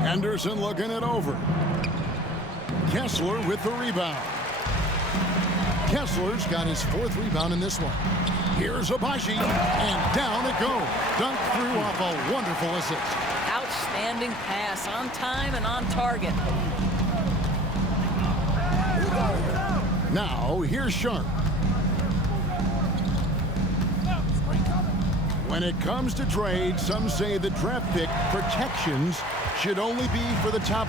Henderson looking it over. Kessler with the rebound. Kessler's got his 4th rebound in this one. Here's Abaji, and down it goes. Dunk through off a wonderful assist. Outstanding pass, on time and on target. Now, here's Sharp. When it comes to trade, some say the draft pick protections should only be for the top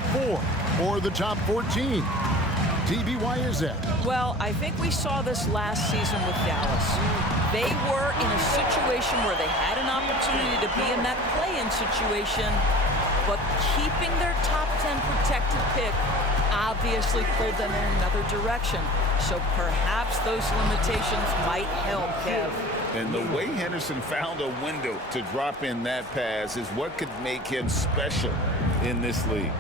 4 or the top 14. DB, why is that? Well, I think we saw this last season with Dallas. They were in a situation where they had an opportunity to be in that play-in situation, but keeping their top 10 protected pick obviously pulled them in another direction. So perhaps those limitations might help, Kev. And the way Henderson found a window to drop in that pass is what could make him special in this league.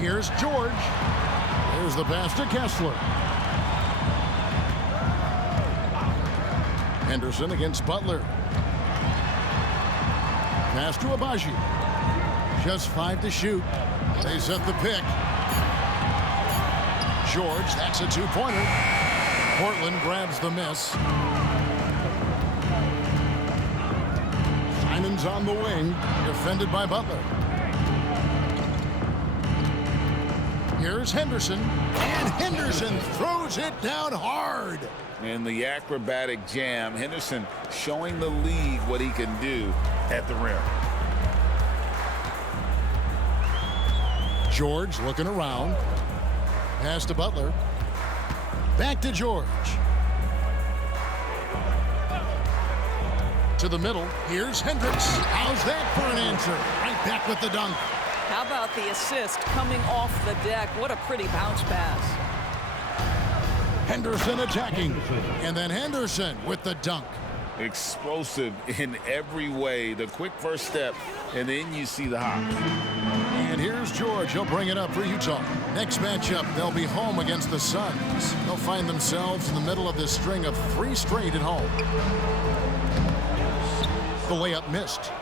Here's George. There's the pass to Kessler. Henderson against Butler. Pass to Abaji. Just 5 to shoot. They set the pick. George, that's a 2-pointer. Portland grabs the miss. Simon's on the wing, defended by Butler. Here's Henderson, and Henderson throws it down hard. In the acrobatic jam, Henderson showing the league what he can do at the rim. George looking around. Pass to Butler. Back to George. To the middle. Here's Hendricks. How's that for an answer? Right back with the dunk. How about the assist coming off the deck? What a pretty bounce pass. Henderson attacking. And then Henderson with the dunk. Explosive in every way. The quick first step, and then you see the hop. And here's George. He'll bring it up for Utah. Next matchup, they'll be home against the Suns. They'll find themselves in the middle of this string of 3 straight at home. The layup missed.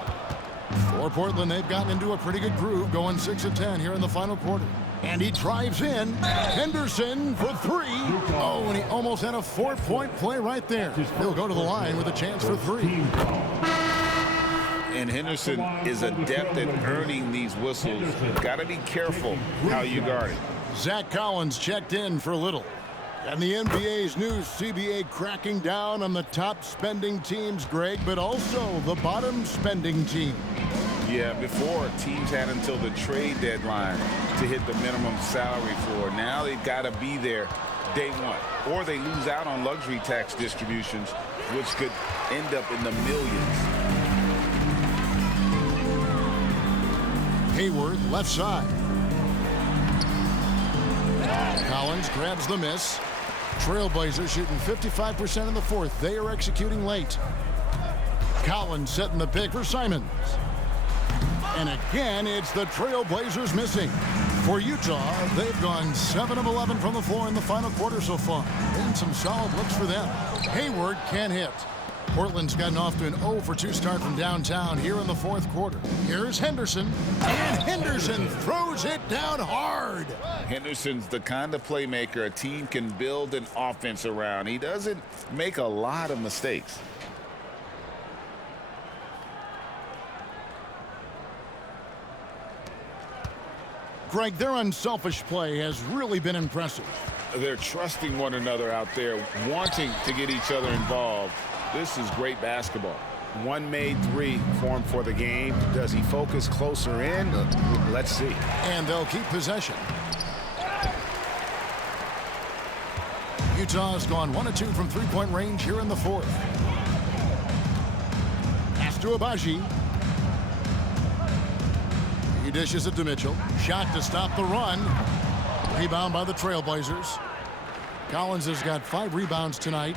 For Portland, they've gotten into a pretty good groove, going 6 of 10 here in the final quarter. And he drives in. Henderson for 3. Oh, and he almost had a 4-point play right there. He'll go to the line with a chance for 3. And Henderson is adept at earning these whistles. Got to be careful how you guard it. Zach Collins checked in for Little. And the NBA's new CBA cracking down on the top spending teams, Greg, but also the bottom spending team. Yeah, before teams had until the trade deadline to hit the minimum salary floor. Now they've got to be there day one, or they lose out on luxury tax distributions, which could end up in the millions. Hayward, left side. Collins grabs the miss. Trailblazers shooting 55% in the fourth. They are executing late. Collins setting the pick for Simons. And again, it's the Trailblazers missing. For Utah, they've gone 7 of 11 from the floor in the final quarter so far. And some solid looks for them. Hayward can't hit. Portland's gotten off to an 0 for 2 start from downtown here in the fourth quarter. Here's Henderson, and Henderson throws it down hard. Henderson's the kind of playmaker a team can build an offense around. He doesn't make a lot of mistakes. Greg, their unselfish play has really been impressive. They're trusting one another out there, wanting to get each other involved. This is great basketball. One made 3 formed for the game. Does he focus closer in? Let's see. And they'll keep possession. Utah's gone 1 of 2 from 3-point range here in the fourth. Pass to Abaji. He dishes it to Mitchell. Shot to stop the run. Rebound by the Trailblazers. Collins has got 5 rebounds tonight.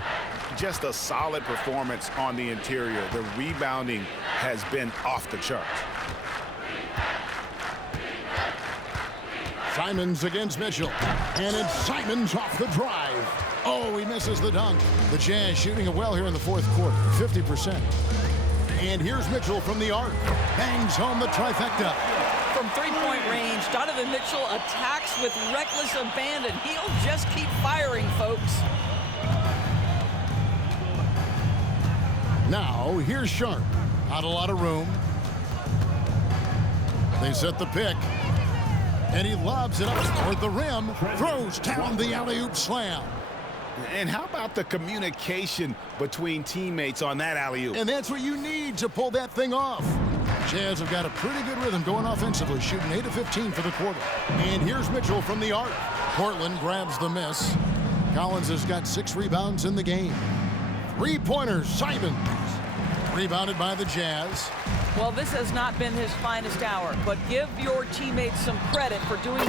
Just a solid performance on the interior. The rebounding has been off the charts. Simons against Mitchell. And it's Simons off the drive. Oh, he misses the dunk. The Jazz shooting it well here in the fourth quarter, 50%. And here's Mitchell from the arc. Bangs home the trifecta. From 3-point range, Donovan Mitchell attacks with reckless abandon. He'll just keep firing, folks. Now, here's Sharp. Not a lot of room. They set the pick. And he lobs it up toward the rim. Throws down the alley-oop slam. And how about the communication between teammates on that alley-oop? And that's what you need to pull that thing off. Jazz have got a pretty good rhythm going offensively, shooting 8 of 15 for the quarter. And here's Mitchell from the arc. Portland grabs the miss. Collins has got 6 rebounds in the game. 3-pointers, Simons. Rebounded by the Jazz. Well, this has not been his finest hour, but give your teammates some credit for doing